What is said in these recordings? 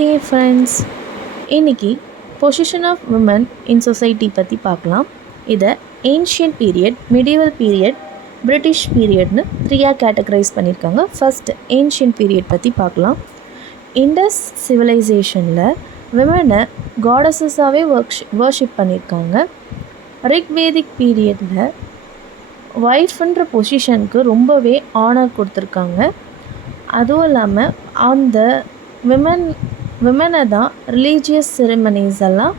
ஹே friends, இன்னைக்கு position of women in society பற்றி பார்க்கலாம். இதை ancient period, medieval period, British பீரியட்னு த்ரீயாக கேட்டகரைஸ் பண்ணியிருக்காங்க. ஃபர்ஸ்ட் ஏன்ஷியன்ட் பீரியட் பற்றி பார்க்கலாம். இண்டஸ் சிவிலைசேஷனில் விமனை காடஸஸாகவே வர்ஷிப் பண்ணியிருக்காங்க. ரிக்வேதிக் பீரியடில் ஒய்ஃப்ன்ற பொசிஷனுக்கு ரொம்பவே ஆனர் கொடுத்துருக்காங்க. அதுவும் இல்லாமல் அந்த விமனை தான் ரிலீஜியஸ் செரிமனிஸ் எல்லாம்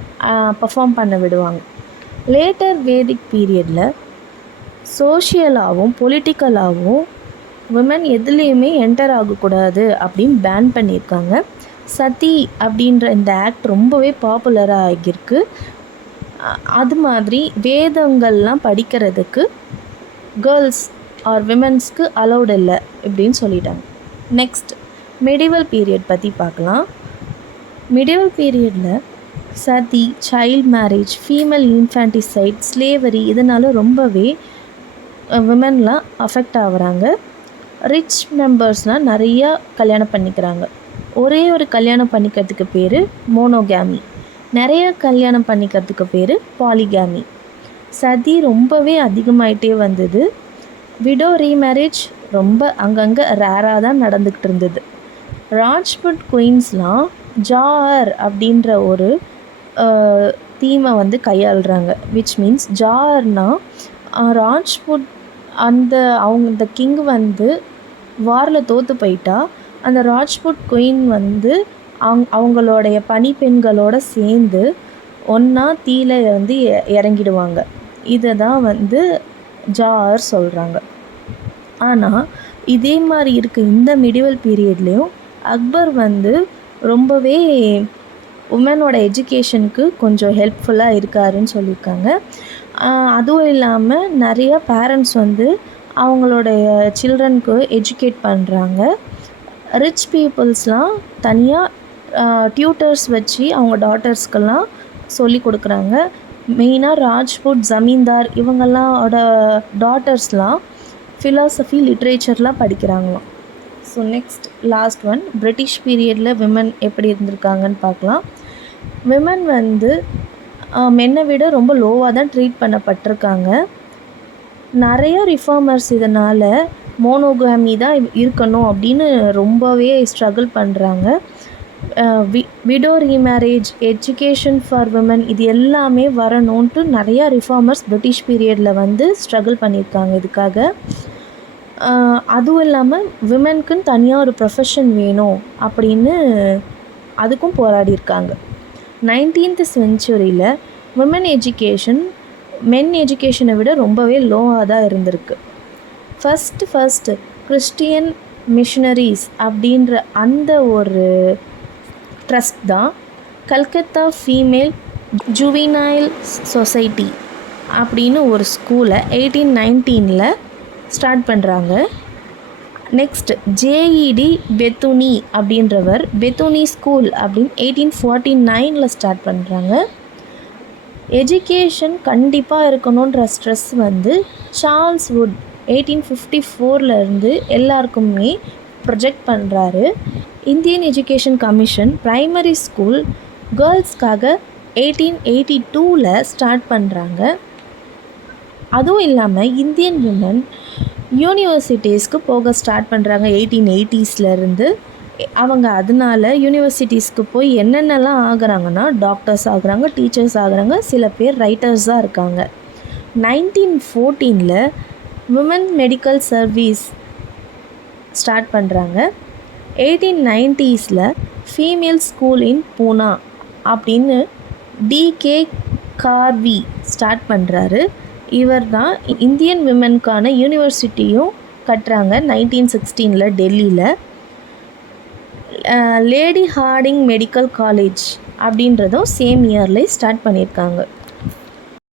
பர்ஃபார்ம் பண்ண விடுவாங்க. லேட்டர் வேதிக் பீரியடில் சோஷியலாகவும் பொலிட்டிக்கலாகவும் விமன் எதுலேயுமே என்டர் ஆகக்கூடாது அப்படின்னு பேன் பண்ணியிருக்காங்க. சதி அப்படின்ற இந்த ஆக்ட் ரொம்பவே பாப்புலராக ஆகியிருக்கு. அது மாதிரி வேதங்கள்லாம் படிக்கிறதுக்கு கேர்ள்ஸ் ஆர் விமென்ஸ்க்கு அலௌட் இல்லை இப்படின்னு சொல்லிட்டாங்க. நெக்ஸ்ட் மிடிவல் பீரியட் பற்றி பார்க்கலாம். மிடிவல் பீரியடில் சதி, child marriage, female infanticide, slavery இதனால் ரொம்பவே விமென்லாம் அஃபெக்ட் ஆகுறாங்க. ரிச் மெம்பர்ஸ்னால் நிறையா கல்யாணம் பண்ணிக்கிறாங்க. ஒரே ஒரு கல்யாணம் பண்ணிக்கிறதுக்கு பேர் மோனோகேமி, நிறைய கல்யாணம் பண்ணிக்கிறதுக்கு பேர் பாலிகேமி. சதி ரொம்பவே அதிகமாயிட்டே வந்தது. விடோ ரீமேரேஜ் ரொம்ப அங்கங்கே ரேராக தான் நடந்துக்கிட்டு இருந்தது. ராஜ்புட் குயின்ஸ்லாம் ஜார் அப்படின்ற ஒரு தீமை கையாளுறாங்க. விச் மீன்ஸ் ஜார்னால் ராஜ்புட் அந்த கிங் வாரில் தோற்று போயிட்டா அந்த ராஜ்புட் குயின் அவங்களுடைய பணிப்பெண்களோடு சேர்ந்து ஒன்றா தீயில இறங்கிடுவாங்க. இதை தான் ஜார் சொல்கிறாங்க. ஆனால் இதே மாதிரி இருக்க இந்த மிடிவல் பீரியட்லேயும் அக்பர் ரொம்பவே உமனோட எஜுகேஷனுக்கு கொஞ்சம் ஹெல்ப்ஃபுல்லாக இருக்காருன்னு சொல்லியிருக்காங்க. அதுவும் இல்லாமல் நிறையா பேரண்ட்ஸ் அவங்களுடைய சில்ட்ரனுக்கு எஜுகேட் பண்ணுறாங்க. ரிச் பீப்புள்ஸ்லாம் தனியாக டியூட்டர்ஸ் வச்சு அவங்க டாட்டர்ஸ்க்கெல்லாம் சொல்லி கொடுக்குறாங்க. மெயினாக ராஜ்புட் ஜமீன்தார் இவங்கெல்லாமோட டாட்டர்ஸ்லாம் ஃபிலாசபி, லிட்ரேச்சர்லாம் படிக்கிறாங்களாம். So next last one British பீரியடில் விமன் எப்படி இருந்திருக்காங்கன்னு பார்க்கலாம். விமன் மென்னை விட ரொம்ப லோவாக தான் ட்ரீட் பண்ணப்பட்டிருக்காங்க. நிறைய ரிஃபார்மர்ஸ் இதனால் மோனோகாமி தான் இருக்கணும் அப்படின்னு ரொம்பவே ஸ்ட்ரகிள் பண்ணுறாங்க. Widow remarriage, education for women இது எல்லாமே வரணுன்ட்டு நிறையா ரிஃபார்மர்ஸ் பிரிட்டிஷ் பீரியடில் ஸ்ட்ரகிள் பண்ணியிருக்காங்க இதுக்காக. அதுவும் இல்லாமல் விமென்க்குன்னு தனியாக ஒரு ப்ரொஃபஷன் வேணும் அப்படின்னு அதுக்கும் போராடியிருக்காங்க. 19th செஞ்சுரியில் விமன் எஜுகேஷன் மென் எஜுகேஷனை விட ரொம்பவே லோவாக தான் இருந்திருக்கு. ஃபஸ்ட்டு கிறிஸ்டியன் மிஷனரிஸ் அப்படின்ற அந்த ஒரு ட்ரஸ்ட் தான் கல்கத்தா ஃபீமேல் ஜுவினைல் சொசைட்டி அப்படின்னு ஒரு ஸ்கூலை 1819 ஸ்டார்ட் பண்ணுறாங்க. நெக்ஸ்ட் ஜேஇடி பெத்துனி அப்படின்றவர் பெத்துனி ஸ்கூல் அப்படின்னு 1849 ஸ்டார்ட் பண்ணுறாங்க. எஜுகேஷன் கண்டிப்பாக இருக்கணுன்ற ஸ்ட்ரெஸ் சார்ல்ஸ் வுட் 1854 எல்லாருக்குமே ப்ரொஜெக்ட் பண்ணுறாரு. Indian education commission primary school கேர்ள்ஸ்க்காக 1882 ஸ்டார்ட் பண்ணுறாங்க. அதுவும் இல்லாமல் இந்தியன் விமன் யூனிவர்சிட்டிஸ்க்கு போக ஸ்டார்ட் பண்ணுறாங்க 1880s. அவங்க அதனால யூனிவர்சிட்டிஸ்க்கு போய் என்னென்னலாம் ஆகுறாங்கன்னா டாக்டர்ஸ் ஆகுறாங்க, டீச்சர்ஸ் ஆகுறாங்க, சில பேர் ரைட்டர்ஸாக இருக்காங்க. 1914 விமன் மெடிக்கல் சர்வீஸ் ஸ்டார்ட் பண்ணுறாங்க. 1890s ஃபீமேல் ஸ்கூல் இன் பூனா அப்படின்னு டிகே கார்வி ஸ்டார்ட் பண்ணுறாரு. இவர் தான் இந்தியன் விமென்க்கான யூனிவர்சிட்டியும் கட்டுறாங்க 1916 டெல்லியில். லேடி ஹார்டிங் மெடிக்கல் காலேஜ் அப்படின்றதும் சேம் இயரில் ஸ்டார்ட் பண்ணியிருக்காங்க.